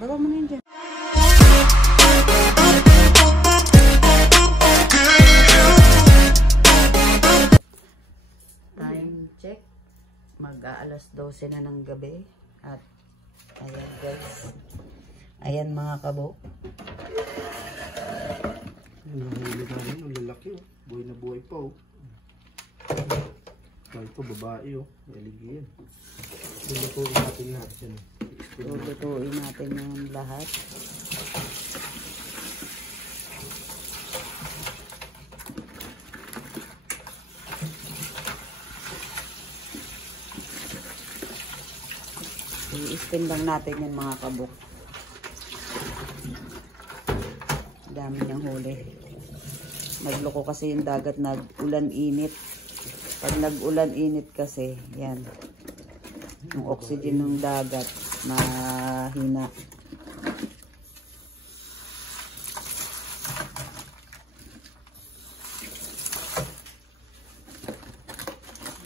Baba mo na yun dyan. Time check. Mag-aalas 12 na ng gabi. At ayan guys. Ayan mga kabok. Nahuli namin, ang lalaki oh. Buhay na buhay pa oh. Ito babae oh. Naligi yan. Lulutuin natin lahat yan. Lulutuin natin yung lahat. I-steam lang natin yung mga kabok. Dami niyang huli. Nagloko kasi yung dagat, nag-ulan-init. Pag nag-ulan-init kasi, yan. Yung oxygen ng dagat, mahina.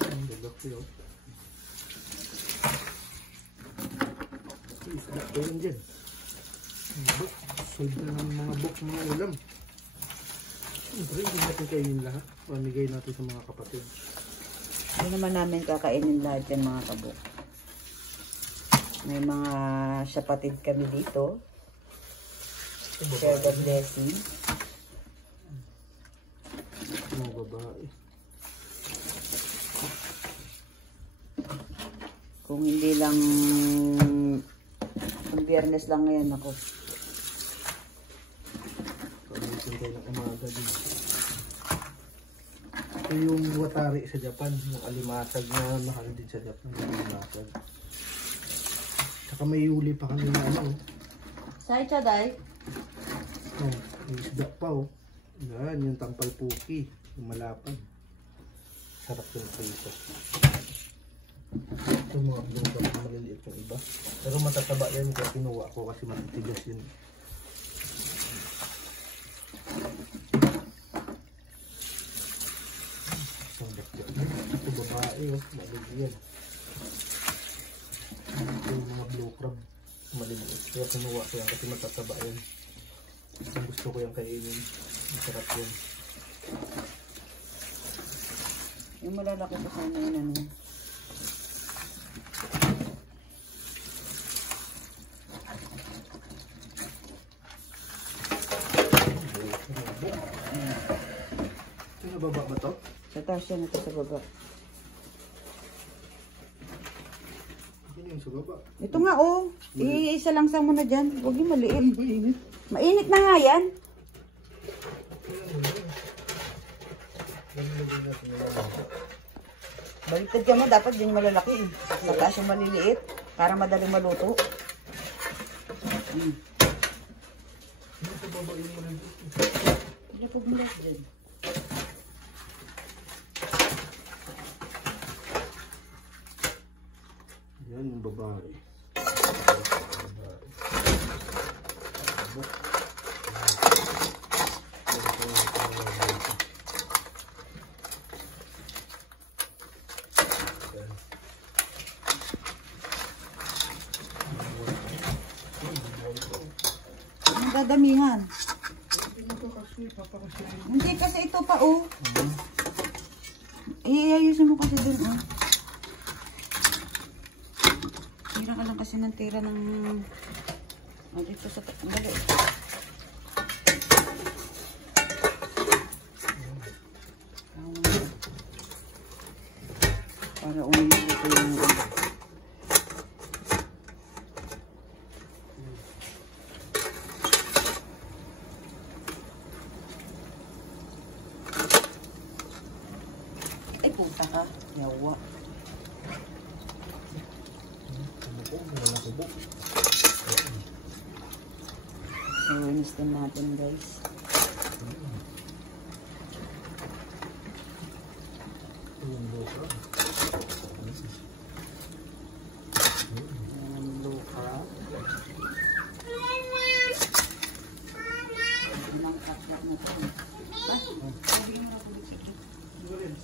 Ang lalaki oh. Ayan dyan. Sold na ng mga bok, mga ulam. Siyempre, hindi natin kainin lahat. Pamigay natin sa mga kapatid. Hindi naman namin kakainin lahat yan mga kabok. May mga syapatid kami dito. Share the blessing. Mga babae. Kung hindi lang kung biyernes lang ngayon ako. Pag-isin tayo ng umaga din. Ito yung watari sa Japan. Yung alimasag na mahal din sa Japan. Yung alimasag. Saka may huli pa kami na ano. Say chaday. Oh, yung isda pa oh. Yan, yung tampal puki. Yung malapad. Sarap yung prito. Ito mga blue maliliit yung iba. Pero matataba yan kaya kinuha ko kasi matitigas yun. Ito babae oh, maliliit yan. Ito yung mga blue crab maliliit. Kaya kinuha ko yan kasi matataba yan. Gusto ko yung kainin. Masarap yan. Yung malalaki ko sana yun ano. Sa baba ba to? Sa taas yan ito sa baba. Yun yung sa baba. Ito nga oh. Iisa lang sa muna dyan. Huwag yung maliit. Mainit na nga yan. Baliktad ka mo. Dapat yung malalaki eh. Sa taas yung maliliit. Para madaling maluto. Sa baba yung maliliit. Lapog mo lang dyan. Yan yung babae. Ang dadamihan. Hindi kasi ito pa oh. Iayusin mo kasi dun oh. Tira ka lang kasi ng tira ng dito sa dali. Para umili ko yung ay puta ka. Yawa. Iwanis din natin guys.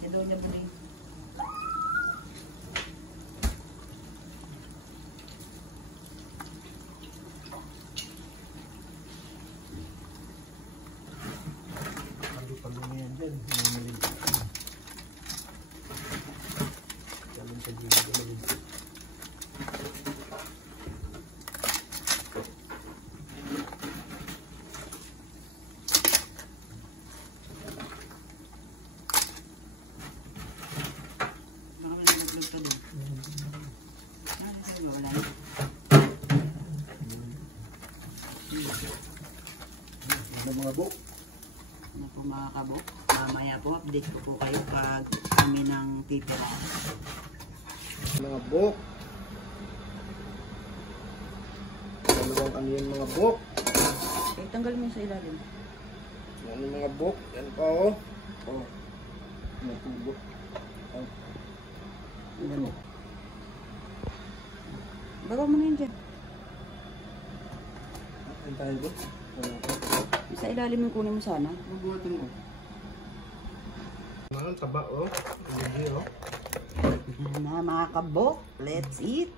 Sidaw niya muli. Yung mga buk. Ano po mga kabok, mamaya po update ko po kayo pag kami ng titira. Mga buk. Dalawang ano yung mga buk. Eh, tanggal mo sa ilalim. Yan yung mga buk. Yan pa oh. Oh. Mga tubo. Oh. Ano? Bago mo na yun dyan. Yan tayo buk. Wala pa. Sa ilalim yung kunin mo sana. Mabuhatin mo. Ang taba oh. Hindi oh. Yan na mga kabok, let's eat.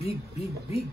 Big, big, big.